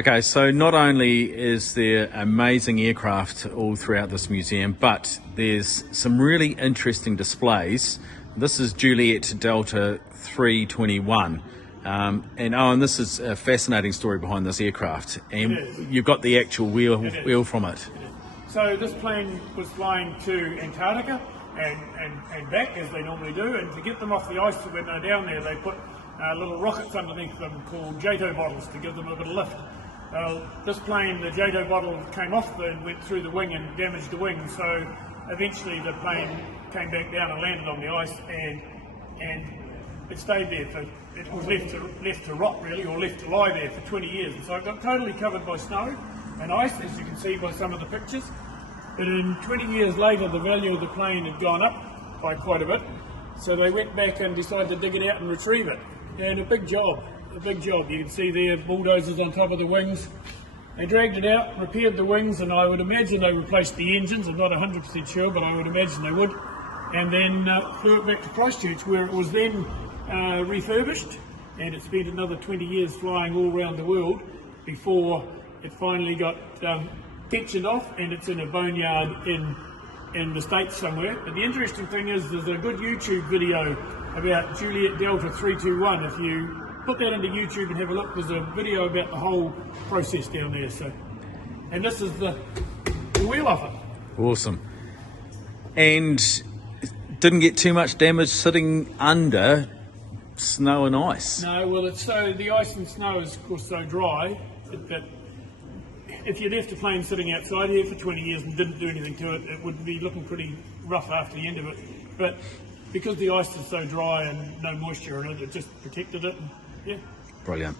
Okay, so not only is there amazing aircraft all throughout this museum, but there's some really interesting displays. This is Juliet Delta 321. And this is a fascinating story behind this aircraft. And you've got the actual wheel from it. So this plane was flying to Antarctica and back, as they normally do, and to get them off the ice when they're down there, they put little rockets underneath them called JATO bottles to give them a bit of lift. This plane, the JATO bottle came off and went through the wing and damaged the wing, so eventually the plane came back down and landed on the ice, and it stayed there for, it was left to rot really, or left to lie there for 20 years. And so it got totally covered by snow and ice, as you can see by some of the pictures. But in 20 years later, the value of the plane had gone up by quite a bit, so they went back and decided to dig it out and retrieve it. And a big job. You can see there bulldozers on top of the wings. They dragged it out, repaired the wings, and I would imagine they replaced the engines. I'm not 100% sure, but I would imagine they would. And then flew it back to Christchurch, where it was then refurbished, and it spent another 20 years flying all around the world before it finally got sectioned off, and it's in a boneyard in the States somewhere. But the interesting thing is there's a good YouTube video about Juliet Delta 321. If you put that into YouTube and have a look, there's a video about the whole process down there. So, and this is the wheel of it. Awesome. And didn't get too much damage sitting under snow and ice. No, well, it's so the ice and snow is of course so dry that if you left a plane sitting outside here for 20 years and didn't do anything to it, it would be looking pretty rough after the end of it. But because the ice is so dry and no moisture in it, it just protected it. And, yeah. Brilliant.